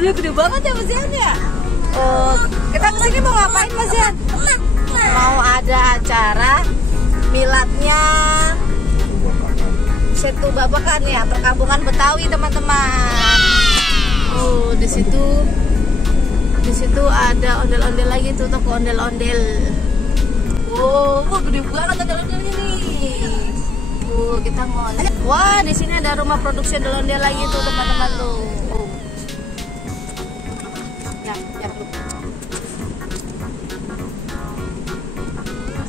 gede banget ya Mas Zian ya. Oh, kita kesini mau ngapain Mas Zian? Mau ada acara miladnya Setu Babakan ya, perkampungan Betawi teman-teman. Oh, di situ ada ondel-ondel lagi tuh, toko ondel-ondel. Oh, gede banget ondel-ondel ini. Kita mau. Wah, di sini ada rumah produksi ondel-ondel lagi tuh teman-teman tuh. Ya.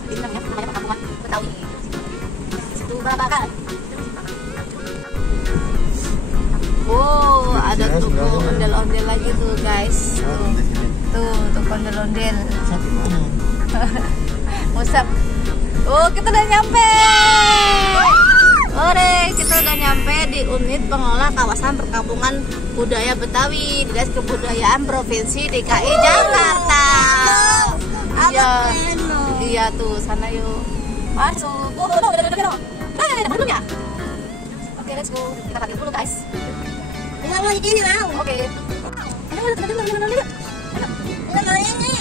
Ini namanya perkampungan Betawi. Setu Babakan. Oh, ada toko ondel-ondel lagi tuh guys. Tuh toko ondel-ondel. Musab. Oh, kita udah nyampe. Ore, kita udah nyampe di unit pengelola kawasan perkampungan budaya Betawi, Dinas Kebudayaan Provinsi DKI Jakarta. Iya tuh, sana yuk. Masuk. Udah. Oke, let's go. Kita pakai dulu guys. Ini mau. Oke. Ini.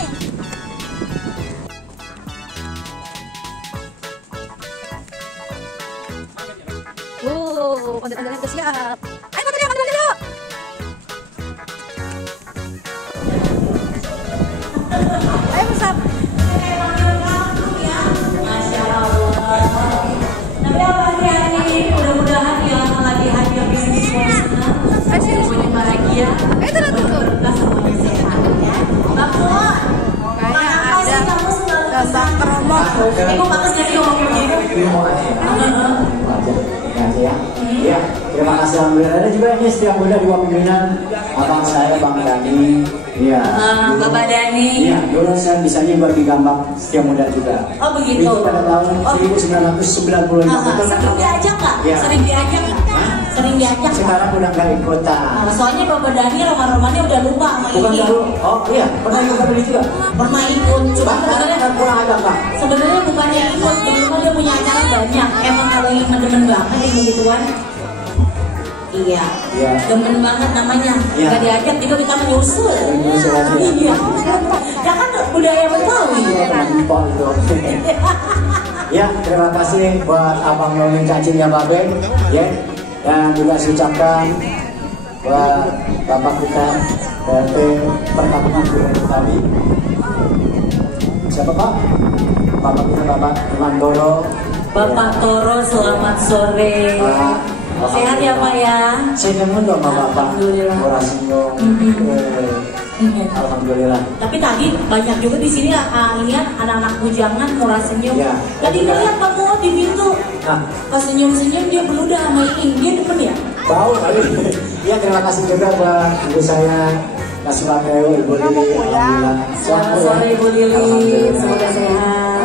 Ondel-ondelnya udah siap. Ayo ondel-ondel yuk. Ayo Musab. Masya Allah. Tapi apa hari mudah-mudahan yang lagi hadir di sini semua senang, semuanya bahagia. Itu tuh. Semuanya sehat ya. Bapak, kayaknya ada gambar promo. Ibu bagus jadi ngomong begini. Ya, terima kasih alhamdulillah. Ada juga ini setiap muda di bawah pimpinan abang saya Bang Dani. Iya. Bapak Dani. Iya, dulu saya bisa buat di Gambang setiap muda juga. Oh begitu. Itu pada tahun 1995. Sering diajak nggak? Ya. Sering diajak nggak? Sering diajak. Sekarang udah nggak ikutan. Soalnya Bapak Dani roman-romannya udah lupa sama Bukan ini. dulu. Oh iya, pernah juga beli juga. Pernah ikut. Cuma Kurang agak Pak. sebenarnya bukannya ikut, dulu dia punya acara banyak. Emang kalau yang demen banget yang begituan. Iya, demen banget namanya. Iya. Gak diajak juga kita menyusul. Menyusul aja. Iya. Ya kan budaya Betawi. Ya, terima kasih buat Abang Noni cacingnya Babe, ya. Dan juga saya ucapkan buat Bapak kita PRT Perkampungan Betawi. Siapa Pak? Bapak kita Bapak Mantoro. Bapak Toro, selamat sore. Sehat ya Pak ya? Saya nyambut dong Bapak. Alhamdulillah. Murah senyum. Alhamdulillah. Tapi tadi banyak juga di sini lihat anak-anak bujangan murah senyum. Ya. Tadi lihat Pak Mo di pintu. Nah, Pas senyum-senyum dia beludah sama ini. Dia demen ya? bau kali. Ya, terima kasih juga buat ibu saya Kasih Mateo, Ibu Lili. Alhamdulillah. Selamat sore Ibu Lili. Semoga sehat.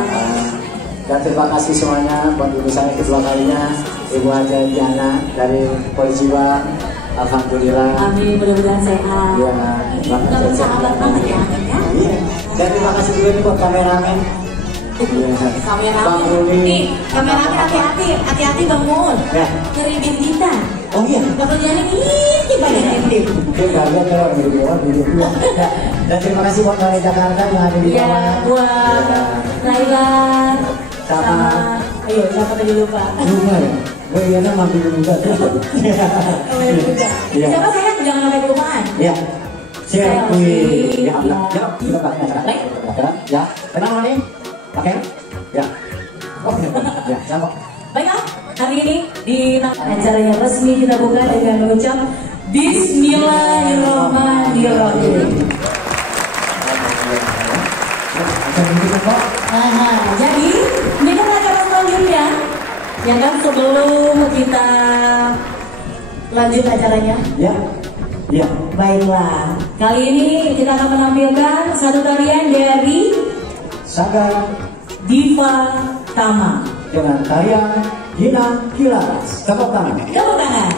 Dan terima kasih semuanya buat ibu saya kedua kalinya, Ibu Haja Diana dari Polisiwa. Alhamdulillah. Amin, mudah-mudahan sehat. Ya, Kita bersahabat banget ya. Iya. Dan terima kasih juga nih buat kameramen. Kameramen. Nih, kameramen hati-hati Bang Mun. Ya. Cari bintitan. Oh iya. Bapak Jani ini banyak intip. Dia gak kalau di bawah di bawah. Dan terima kasih buat Balai Jakarta yang ada di Iya, bawah. buat Laila. Sama. Ayo, siapa tadi lupa? Rumah ya. Gue iya mampir juga. Iya. Siapa saya? Jangan sampai kelupaan. Iya. Selfie. Ya, ya, kita pakai acara. Ya, kenal nih? Pakai? Ya. Oh, ya, sama. Baiklah, hari ini di acaranya resmi kita buka dengan mengucap Bismillahirrahmanirrahim. Jadi ini kan acara selanjutnya, ya kan sebelum kita lanjut acaranya. Ya, ya. Baiklah, kali ini kita akan menampilkan satu tarian dari Saga Diva Tama. dengan tarian Gina Kilas. Tepuk tangan. Tepuk tangan.